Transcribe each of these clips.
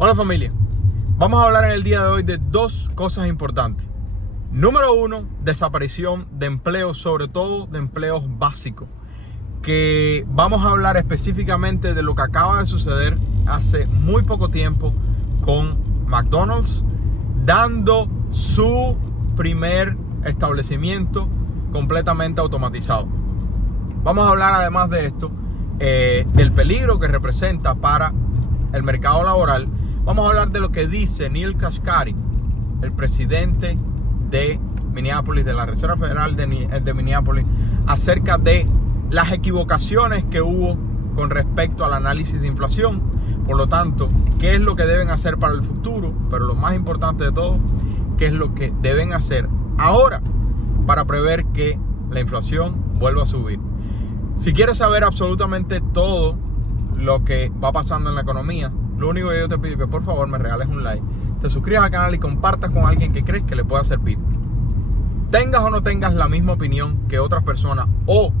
Hola familia, vamos a hablar en el día de hoy de dos cosas importantes. Número uno, desaparición de empleos, sobre todo de empleos básicos. Que vamos a hablar específicamente de lo que acaba de suceder hace muy poco tiempo con McDonald's, dando su primer establecimiento completamente automatizado. Vamos a hablar además de esto, del peligro que representa para el mercado laboral. Vamos a hablar de lo que dice Neel Kashkari, el presidente de Minneapolis, de la Reserva Federal de Minneapolis, acerca de las equivocaciones que hubo con respecto al análisis de inflación. Por lo tanto, qué es lo que deben hacer para el futuro, pero lo más importante de todo, qué es lo que deben hacer ahora para prever que la inflación vuelva a subir. Si quieres saber absolutamente todo lo que va pasando en la economía, lo único que yo te pido es que por favor me regales un like, te suscribas al canal y compartas con alguien que crees que le pueda servir. Tengas o no tengas la misma opinión que otras personas o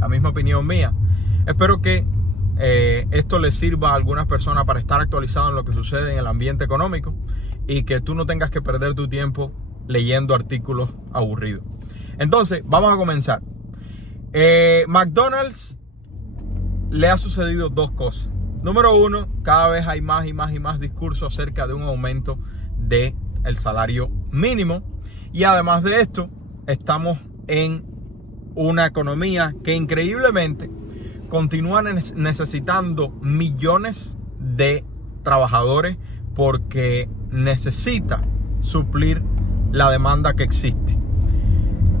la misma opinión mía, espero que esto le sirva a algunas personas para estar actualizado en lo que sucede en el ambiente económico y que tú no tengas que perder tu tiempo leyendo artículos aburridos. Entonces, vamos a comenzar. McDonald's le ha sucedido dos cosas. Número uno, cada vez hay más y más discursos acerca de un aumento del salario mínimo. Y además de esto, estamos en una economía que increíblemente continúa necesitando millones de trabajadores porque necesita suplir la demanda que existe.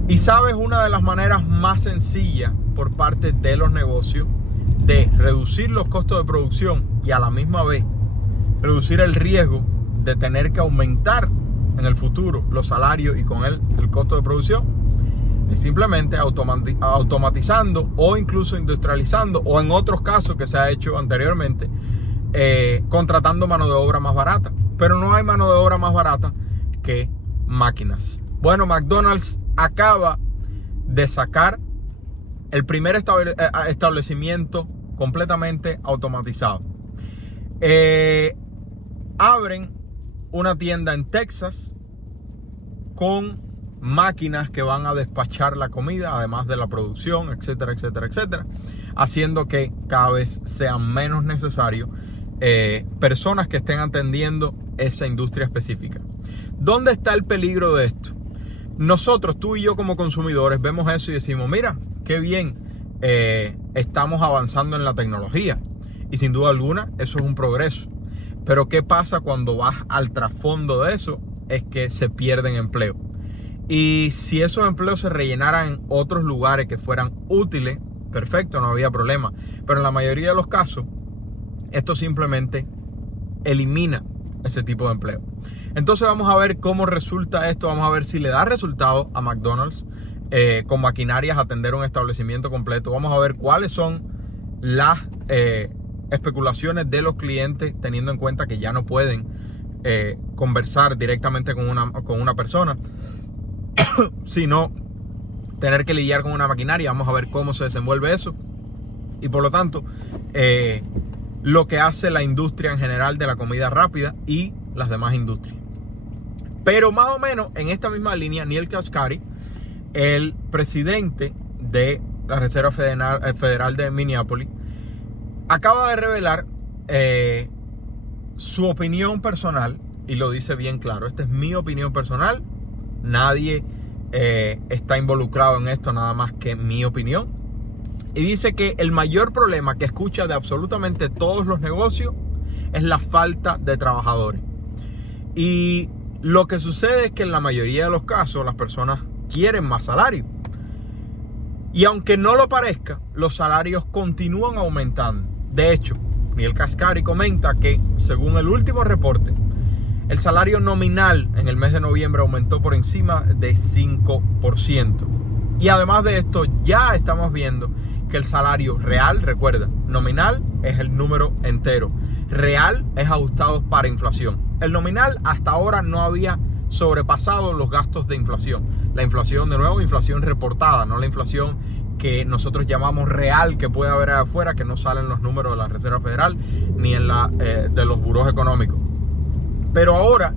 Y sabes, una de las maneras más sencillas por parte de los negocios de reducir los costos de producción y a la misma vez reducir el riesgo de tener que aumentar en el futuro los salarios y con él el costo de producción, es simplemente automatizando o incluso industrializando, o en otros casos que se ha hecho anteriormente, contratando mano de obra más barata. Pero no hay mano de obra más barata que máquinas. Bueno, McDonald's acaba de sacar el primer establecimiento completamente automatizado. Abren una tienda en Texas con máquinas que van a despachar la comida, además de la producción, etcétera, etcétera, etcétera, haciendo que cada vez sean menos necesarios personas que estén atendiendo esa industria específica. ¿Dónde está el peligro de esto? Nosotros, tú y yo como consumidores, vemos eso y decimos, mira, qué bien, estamos avanzando en la tecnología. Y sin duda alguna, eso es un progreso. Pero ¿qué pasa cuando vas al trasfondo de eso? Es que se pierden empleos. Y si esos empleos se rellenaran en otros lugares que fueran útiles, perfecto, no había problema. Pero en la mayoría de los casos, esto simplemente elimina ese tipo de empleo. Entonces vamos a ver cómo resulta esto. Vamos a ver si le da resultado a McDonald's con maquinarias atender un establecimiento completo. Vamos a ver cuáles son las especulaciones de los clientes, teniendo en cuenta que ya no pueden conversar directamente con una persona, sino tener que lidiar con una maquinaria. Vamos a ver cómo se desenvuelve eso y por lo tanto lo que hace la industria en general de la comida rápida y las demás industrias. Pero más o menos en esta misma línea, Neel Kashkari, el presidente de la Reserva Federal de Minneapolis, acaba de revelar su opinión personal, y lo dice bien claro: esta es mi opinión personal, nadie está involucrado en esto, nada más que mi opinión. Y dice que el mayor problema que escucha de absolutamente todos los negocios es la falta de trabajadores. Y lo que sucede es que en la mayoría de los casos las personas quieren más salario. Y aunque no lo parezca, los salarios continúan aumentando. De hecho, Neel Kashkari comenta que, según el último reporte, el salario nominal en el mes de noviembre aumentó por encima de 5%. Y además de esto, ya estamos viendo que el salario real, recuerda, nominal es el número entero, real es ajustado para inflación. El nominal hasta ahora no había sobrepasado los gastos de inflación. La inflación, de nuevo, inflación reportada, no la inflación que nosotros llamamos real, que puede haber afuera, que no salen los números de la Reserva Federal ni en de los burós económicos. Pero ahora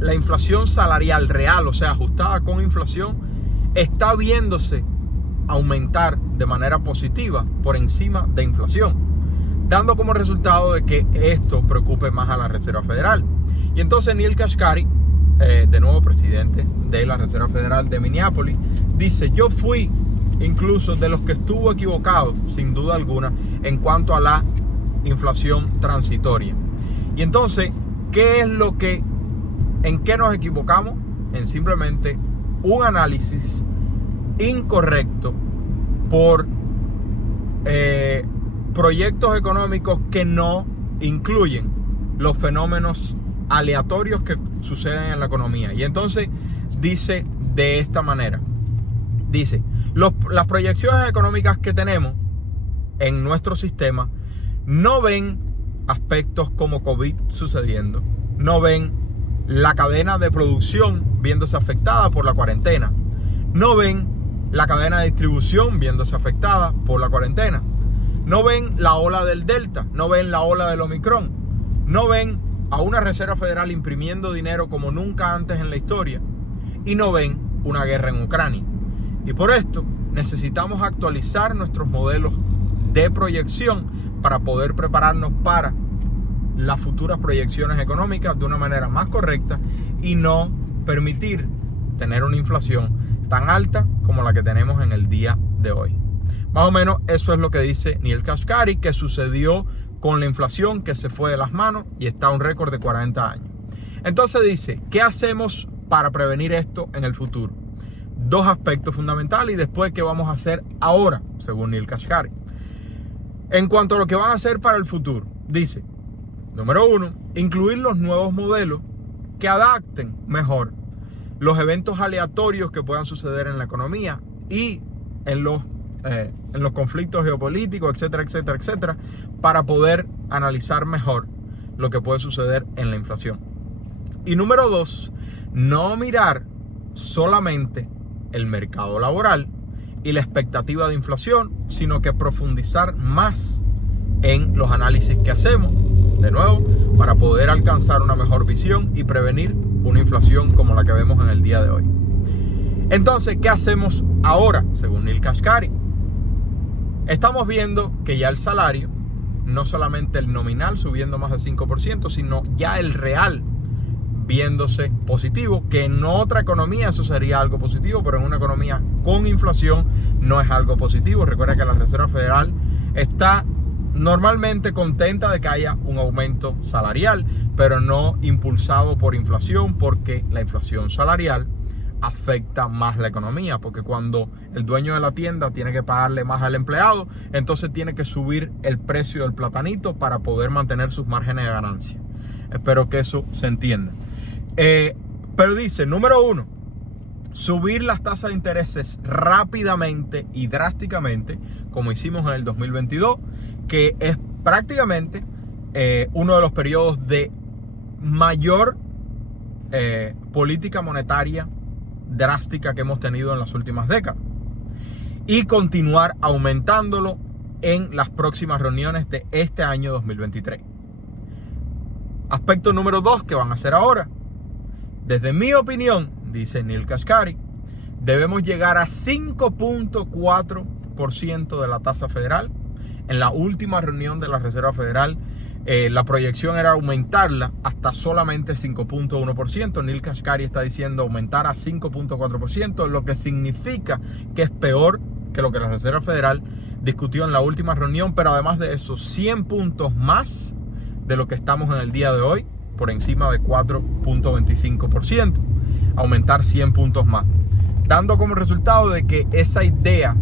la inflación salarial real, o sea, ajustada con inflación, está viéndose aumentar de manera positiva por encima de inflación, dando como resultado de que esto preocupe más a la Reserva Federal. Y entonces Neel Kashkari, de nuevo presidente de la Reserva Federal de Minneapolis, dice: yo fui incluso de los que estuvo equivocado, sin duda alguna, en cuanto a la inflación transitoria. Y entonces, ¿en qué nos equivocamos? En simplemente un análisis incorrecto por proyectos económicos que no incluyen los fenómenos aleatorios que suceden en la economía. Y entonces dice de esta manera, dice: las proyecciones económicas que tenemos en nuestro sistema no ven aspectos como COVID sucediendo, no ven la cadena de producción viéndose afectada por la cuarentena, no ven la cadena de distribución viéndose afectada por la cuarentena, no ven la ola del Delta, no ven la ola del Omicron, no ven a una Reserva Federal imprimiendo dinero como nunca antes en la historia, y no ven una guerra en Ucrania. Y por esto necesitamos actualizar nuestros modelos de proyección para poder prepararnos para las futuras proyecciones económicas de una manera más correcta y no permitir tener una inflación tan alta como la que tenemos en el día de hoy. Más o menos eso es lo que dice Neel Kashkari, que sucedió con la inflación que se fue de las manos y está a un récord de 40 años. Entonces dice: ¿qué hacemos para prevenir esto en el futuro? Dos aspectos fundamentales, y después qué vamos a hacer ahora, según Neel Kashkari. En cuanto a lo que van a hacer para el futuro, dice: número 1, incluir los nuevos modelos que adapten mejor los eventos aleatorios que puedan suceder en la economía y en los conflictos geopolíticos, etcétera, etcétera, etcétera, para poder analizar mejor lo que puede suceder en la inflación. Y número 2, no mirar solamente el mercado laboral y la expectativa de inflación, sino que profundizar más en los análisis que hacemos, de nuevo, para poder alcanzar una mejor visión y prevenir una inflación como la que vemos en el día de hoy. Entonces, ¿qué hacemos ahora, según Neel Kashkari? Estamos viendo que ya el salario, no solamente el nominal subiendo más de 5%, sino ya el real viéndose positivo, que en otra economía eso sería algo positivo, pero en una economía con inflación no es algo positivo. Recuerda que la Reserva Federal está normalmente contenta de que haya un aumento salarial, pero no impulsado por inflación, porque la inflación salarial afecta más la economía, porque cuando el dueño de la tienda tiene que pagarle más al empleado, entonces tiene que subir el precio del platanito para poder mantener sus márgenes de ganancia. Espero que eso se entienda. Pero dice, número 1, subir las tasas de intereses rápidamente y drásticamente, como hicimos en el 2022, que es prácticamente uno de los periodos de mayor política monetaria drástica que hemos tenido en las últimas décadas, y continuar aumentándolo en las próximas reuniones de este año 2023. Aspecto número 2 que van a hacer ahora. Desde mi opinión, dice Neel Kashkari, debemos llegar a 5.4% de la tasa federal. En la última reunión de la Reserva Federal, la proyección era aumentarla hasta solamente 5.1%. Neel Kashkari está diciendo aumentar a 5.4%, lo que significa que es peor que lo que la Reserva Federal discutió en la última reunión, pero además de eso, 100 puntos más de lo que estamos en el día de hoy, por encima de 4.25%, aumentar 100 puntos más, dando como resultado de que esa idea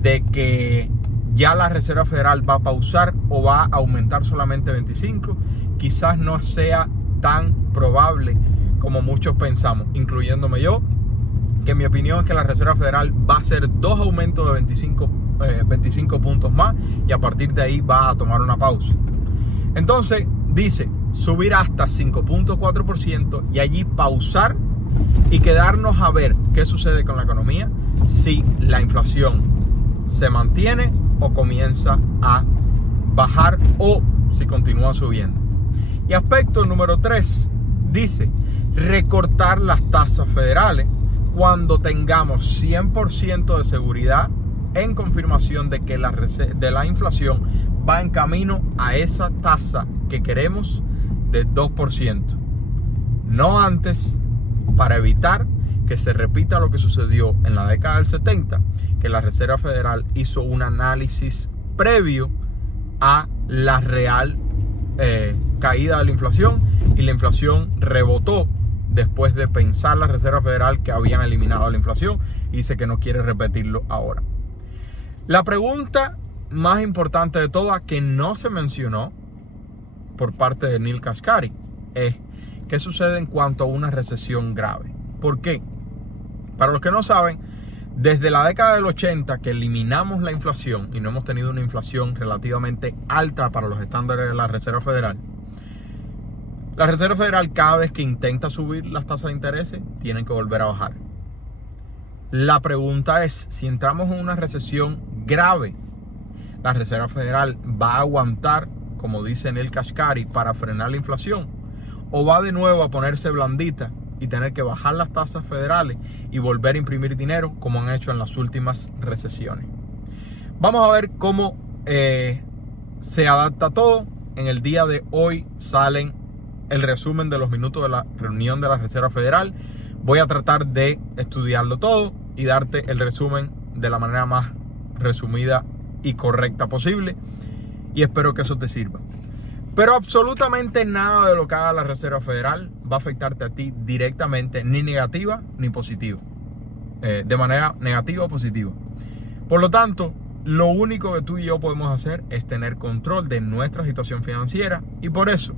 de que ya la Reserva Federal va a pausar o va a aumentar solamente 25, quizás no sea tan probable como muchos pensamos, incluyéndome yo, que mi opinión es que la Reserva Federal va a hacer 2 aumentos de 25 puntos más, y a partir de ahí va a tomar una pausa. Entonces dice subir hasta 5.4% y allí pausar y quedarnos a ver qué sucede con la economía, si la inflación se mantiene o comienza a bajar, o si continúa subiendo. Y aspecto número 3 dice recortar las tasas federales cuando tengamos 100% de seguridad en confirmación de que la inflación va en camino a esa tasa que queremos de 2%. No antes, para evitar que se repita lo que sucedió en la década del 70, que la Reserva Federal hizo un análisis previo a la real caída de la inflación, y la inflación rebotó después de pensar la Reserva Federal que habían eliminado la inflación, y dice que no quiere repetirlo ahora. La pregunta más importante de todas, que no se mencionó por parte de Neel Kashkari, es ¿qué sucede en cuanto a una recesión grave? ¿Por qué? Para los que no saben, desde la década del 80 que eliminamos la inflación y no hemos tenido una inflación relativamente alta para los estándares de la Reserva Federal, la Reserva Federal cada vez que intenta subir las tasas de interés tienen que volver a bajar. La pregunta es, si entramos en una recesión grave, ¿la Reserva Federal va a aguantar, como dice Neel Kashkari, para frenar la inflación? ¿O va de nuevo a ponerse blandita y tener que bajar las tasas federales y volver a imprimir dinero como han hecho en las últimas recesiones? Vamos a ver cómo se adapta todo. En el día de hoy salen el resumen de los minutos de la reunión de la Reserva Federal. Voy a tratar de estudiarlo todo y darte el resumen de la manera más resumida y correcta posible, y espero que eso te sirva. Pero absolutamente nada de lo que haga la Reserva Federal va a afectarte a ti directamente, ni negativa ni positiva, de manera negativa o positiva. Por lo tanto, lo único que tú y yo podemos hacer es tener control de nuestra situación financiera, y por eso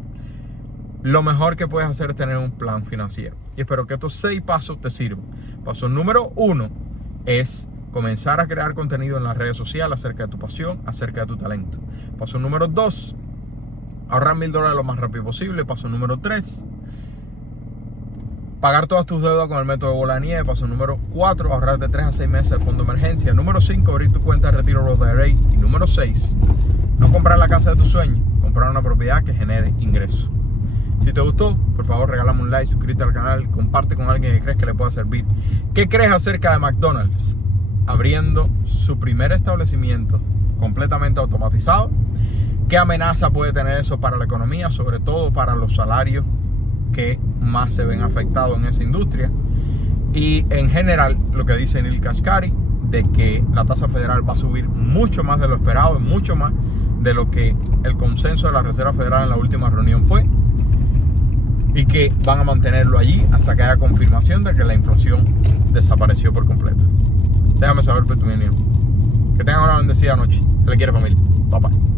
lo mejor que puedes hacer es tener un plan financiero. Y espero que estos 6 pasos te sirvan. Paso número 1 es comenzar a crear contenido en las redes sociales acerca de tu pasión, acerca de tu talento. Paso número 2, ahorrar $1,000 lo más rápido posible. Paso número 3, pagar todas tus deudas con el método de bola de nieve. Paso número 4, ahorrar de 3 a 6 meses de fondo de emergencia. Número 5, abrir tu cuenta de retiro Roth IRA. Y número 6, no comprar la casa de tus sueños, comprar una propiedad que genere ingresos. Si te gustó, por favor regálame un like, suscríbete al canal, comparte con alguien que crees que le pueda servir. ¿Qué crees acerca de McDonald's abriendo su primer establecimiento completamente automatizado? ¿Qué amenaza puede tener eso para la economía, sobre todo para los salarios que más se ven afectados en esa industria? Y en general, lo que dice Neel Kashkari, de que la tasa federal va a subir mucho más de lo esperado, mucho más de lo que el consenso de la Reserva Federal en la última reunión fue, y que van a mantenerlo allí hasta que haya confirmación de que la inflación desapareció por completo. Déjame saber tu opinión. Que tengan una bendecida noche. Se le quiere, familia. Bye bye.